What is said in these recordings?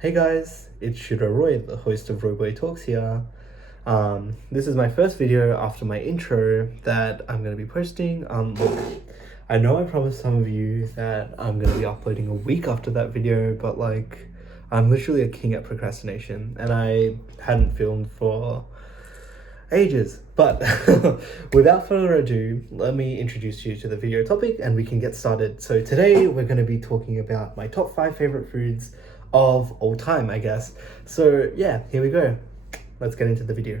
Hey guys, it's Shooter Roy, the host of RoyBoy Talks here. This is my first video after my intro that I'm going to be posting. Look, I know I promised some of you that I'm going to be uploading a week after that video, but like, I'm literally a king at procrastination and I hadn't filmed for ages. But without further ado, let me introduce you to the video topic and we can get started. So today we're going to be talking about my top 5 favorite foods of all time, I guess. So yeah, here we go. Let's get into the video.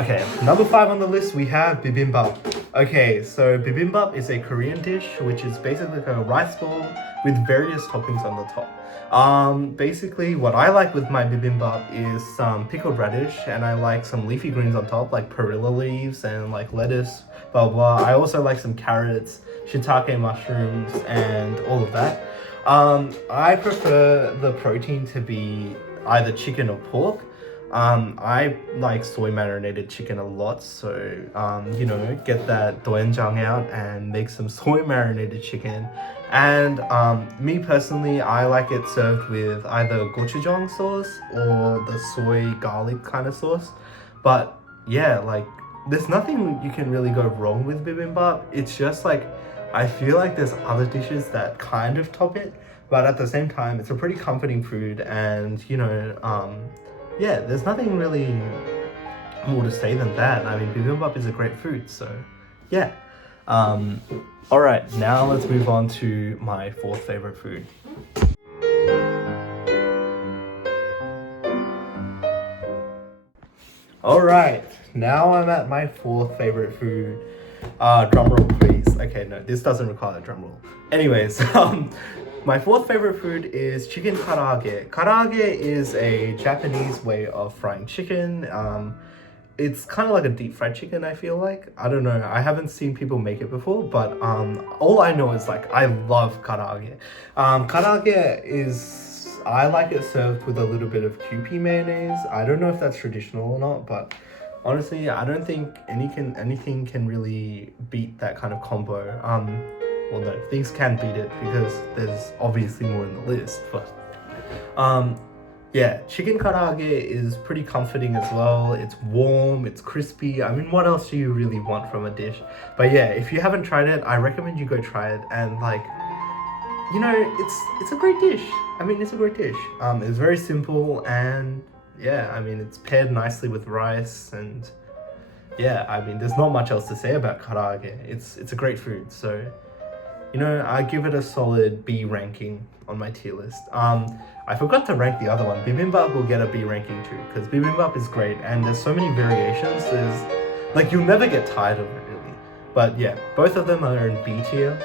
Okay, number 5 on the list, we have bibimbap. Okay, so bibimbap is a Korean dish, which is basically like a rice bowl with various toppings on the top. Basically, what I like with my bibimbap is some pickled radish, and I like some leafy greens on top, like perilla leaves and like lettuce, blah blah. I also like some carrots, shiitake mushrooms, and all of that. I prefer the protein to be either chicken or pork. I like soy marinated chicken a lot, so get that doenjang out and make some soy marinated chicken. And me personally, I like it served with either gochujang sauce or the soy garlic kind of sauce. But yeah, like there's nothing you can really go wrong with bibimbap. It's just like I feel like there's other dishes that kind of top it, but at the same time, it's a pretty comforting food, and yeah, there's nothing really more to say than that. I mean, bibimbap is a great food, so yeah. All right, now let's move on to my 4th favorite food. All right, now I'm at my 4th favorite food. Drum roll, please. Okay, no, this doesn't require a drum roll. Anyways, my 4th favorite food is chicken karaage. Karaage is a Japanese way of frying chicken. It's kind of like a deep fried chicken, I feel like. I don't know, I haven't seen people make it before, but all I know is like I love karaage. Karaage is, I like it served with a little bit of Kewpie mayonnaise. I don't know if that's traditional or not, but honestly, I don't think anything can really beat that kind of combo. Well, no, things can beat it because there's obviously more in the list, but yeah, chicken karaage is pretty comforting as well. It's warm, it's crispy. I mean, what else do you really want from a dish? But yeah, if you haven't tried it, I recommend you go try it. And like, it's a great dish. I mean, it's a great dish. It's very simple, and yeah, I mean, it's paired nicely with rice, and yeah, I mean, there's not much else to say about karaage. It's a great food, so I give it a solid B ranking on my tier list. I forgot to rank the other one. Bibimbap will get a B ranking too, because bibimbap is great, and there's so many variations. There's like, you'll never get tired of it really. But yeah, both of them are in B tier.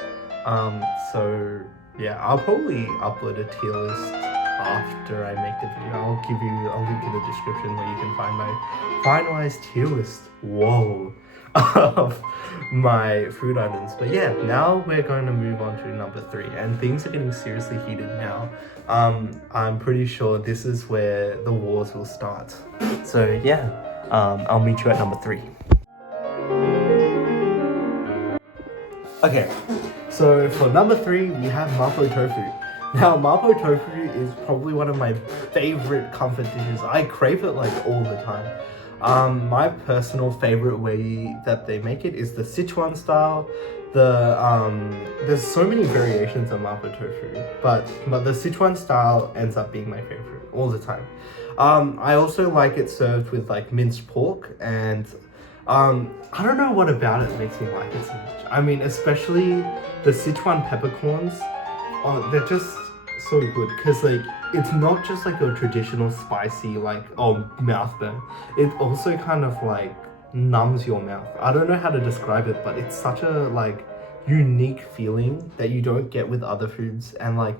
So yeah, I'll probably upload a tier list after I make the video. I'll give you a link in the description where you can find my finalized tier list. Whoa. Of my food items. But yeah, now we're going to move on to number 3, and things are getting seriously heated now. I'm pretty sure this is where the wars will start. So yeah, I'll meet you at number 3. Okay, so for number 3 we have mapo tofu. Now, mapo tofu is probably one of my favorite comfort dishes. I crave it like all the time. My personal favorite way that they make it is the Sichuan style. There's so many variations of mapo tofu, but the Sichuan style ends up being my favorite all the time. I also like it served with like minced pork, and I don't know what about it makes me like it so much. I mean, especially the Sichuan peppercorns. They're just so good, because like it's not just like a traditional spicy like mouth burn. It also kind of like numbs your mouth. I don't know how to describe it, but it's such a like unique feeling that you don't get with other foods. And like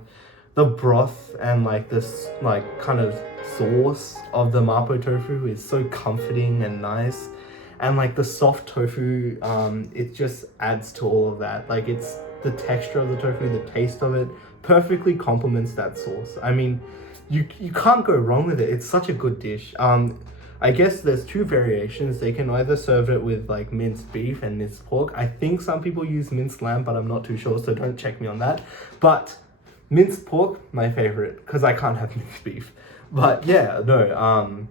the broth and like this like kind of sauce of the mapo tofu is so comforting and nice. And like the soft tofu, it just adds to all of that. Like, it's the texture of the tofu, the taste of it perfectly complements that sauce. I mean, you can't go wrong with it. It's such a good dish. I guess there's two variations. They can either serve it with like minced beef and minced pork. I think some people use minced lamb, but I'm not too sure, so don't check me on that. But minced pork, my favorite, because I can't have minced beef. But yeah, no,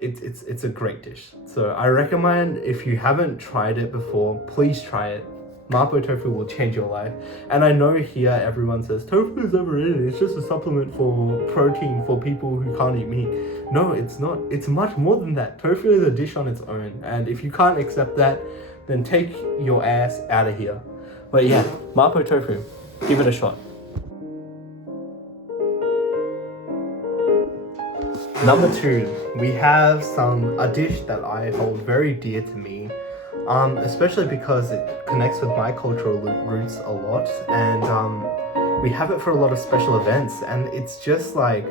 it's a great dish. So I recommend, if you haven't tried it before, please try it. Mapo tofu will change your life. And I know here everyone says tofu is overrated, it's just a supplement for protein for people who can't eat meat. No, it's not. It's much more than that. Tofu is a dish on its own, and if you can't accept that, then take your ass out of here. But yeah, mapo tofu, give it a shot. Number 2, we have a dish that I hold very dear to me, especially because it connects with my cultural roots a lot, and we have it for a lot of special events, and it's just like,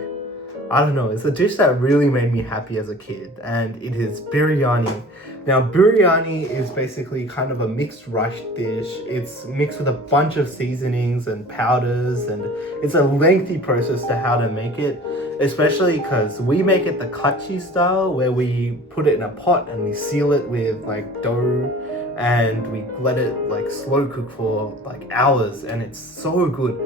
I don't know, it's a dish that really made me happy as a kid, and it is biryani. Now, biryani is basically kind of a mixed rice dish. It's mixed with a bunch of seasonings and powders, and it's a lengthy process to how to make it, especially because we make it the kachi style, where we put it in a pot and we seal it with like dough, and we let it like slow cook for like hours, and it's so good.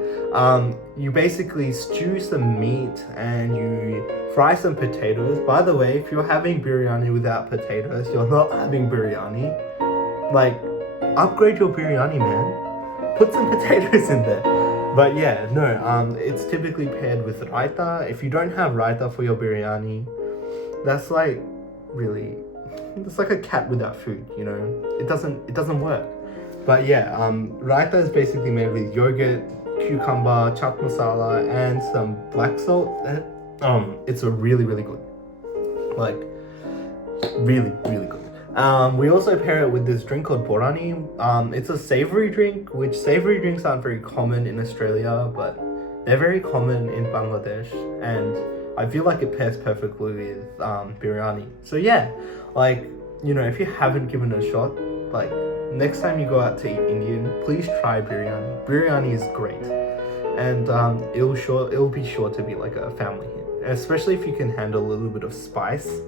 You basically stew some meat and you fry some potatoes. By the way, if you're having biryani without potatoes, you're not having biryani. Like, upgrade your biryani, man. Put some potatoes in there. But yeah, no, it's typically paired with raita. If you don't have raita for your biryani, that's like really, it's like a cat without food, you know? It doesn't work. But yeah, raita is basically made with yogurt, cucumber, chaat masala, and some black salt. It's a really good, like really good. We also pair it with this drink called borani. It's a savory drink, which savory drinks aren't very common in Australia, but they're very common in Bangladesh, and I feel like it pairs perfectly with biryani. So yeah, like, you know, if you haven't given it a shot, like, next time you go out to eat Indian, please try biryani. Biryani is great, and it'll be sure to be like a family hit. Especially if you can handle a little bit of spice,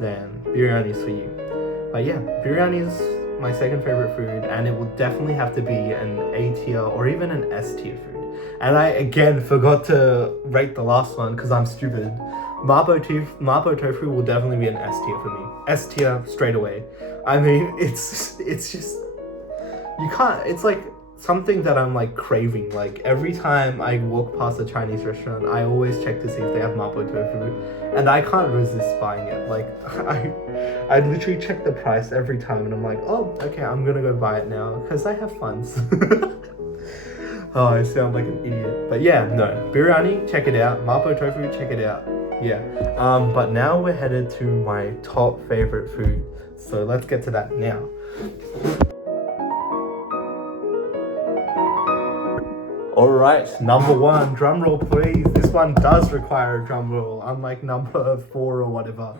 then biryani is for you. But yeah, biryani is my second favorite food, and it will definitely have to be an A tier or even an S tier food. And I again forgot to rate the last one because I'm stupid. Mapo tofu will definitely be an S tier for me. S tier straight away. I mean, it's just, you can't, it's like something that I'm like craving. Like every time I walk past a Chinese restaurant, I always check to see if they have mapo tofu, and I can't resist buying it. Like I literally check the price every time, and I'm like, oh, okay, I'm gonna go buy it now because I have funds. Oh, I sound like an idiot. But yeah, no, biryani, check it out. Mapo tofu, check it out. Yeah. But now we're headed to my top favorite food. So let's get to that now. Alright, number 1, drum roll please. This one does require a drum roll, unlike number 4 or whatever.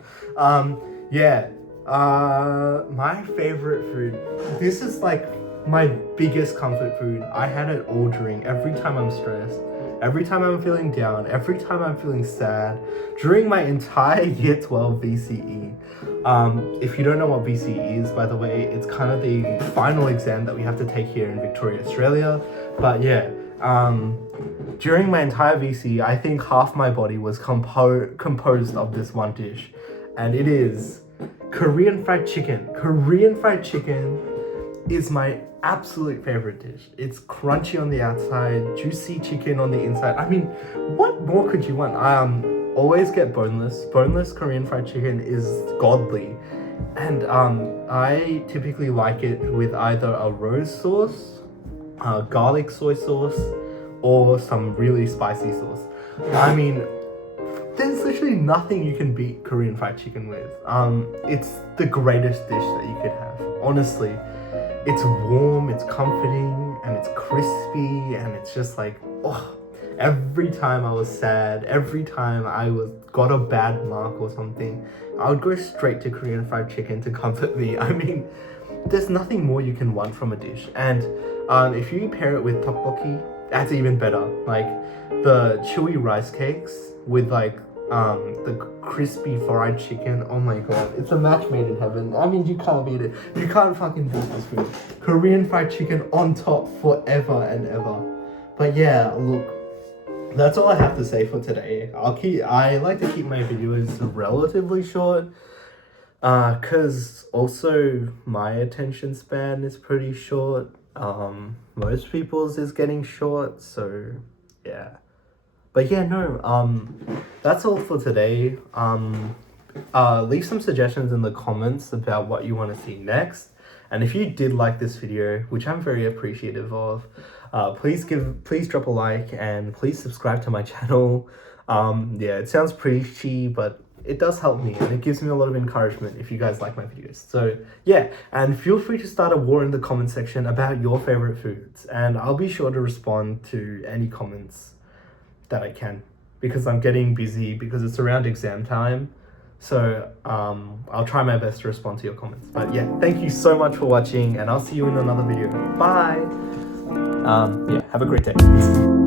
My favorite food. This is like my biggest comfort food. I had it all during, every time I'm stressed, every time I'm feeling down, every time I'm feeling sad, during my entire year 12 VCE. If you don't know what VCE is, by the way, it's kind of the final exam that we have to take here in Victoria, Australia. But yeah, during my entire VCE, I think half my body was composed of this one dish, and it is Korean fried chicken. Korean fried chicken is my absolute favorite dish. It's crunchy on the outside, juicy chicken on the inside. I mean, what more could you want? Always get boneless. Boneless Korean fried chicken is godly. And I typically like it with either a rose sauce, garlic soy sauce, or some really spicy sauce. I mean, there's literally nothing you can beat Korean fried chicken with. It's the greatest dish that you could have, honestly. It's warm, it's comforting, and it's crispy, and it's just like, oh, every time I was sad, every time I got a bad mark or something, I would go straight to Korean fried chicken to comfort me. I mean, there's nothing more you can want from a dish. And if you pair it with tteokbokki, that's even better. Like the chewy rice cakes with like the crispy fried chicken. Oh my god, it's a match made in heaven. I mean, you can't beat it. You can't fucking beat this food. Korean fried chicken on top forever and ever. But yeah, look, that's all I have to say for today. I like to keep my videos relatively short, cause also my attention span is pretty short. Most people's is getting short, so yeah. But yeah, no, that's all for today. Leave some suggestions in the comments about what you want to see next. And if you did like this video, which I'm very appreciative of, please drop a like and please subscribe to my channel. Yeah, it sounds preachy, but it does help me and it gives me a lot of encouragement if you guys like my videos. So yeah, and feel free to start a war in the comment section about your favorite foods, and I'll be sure to respond to any comments that I can, because I'm getting busy because it's around exam time. So I'll try my best to respond to your comments. But yeah, thank you so much for watching, and I'll see you in another video. Bye. Yeah, have a great day.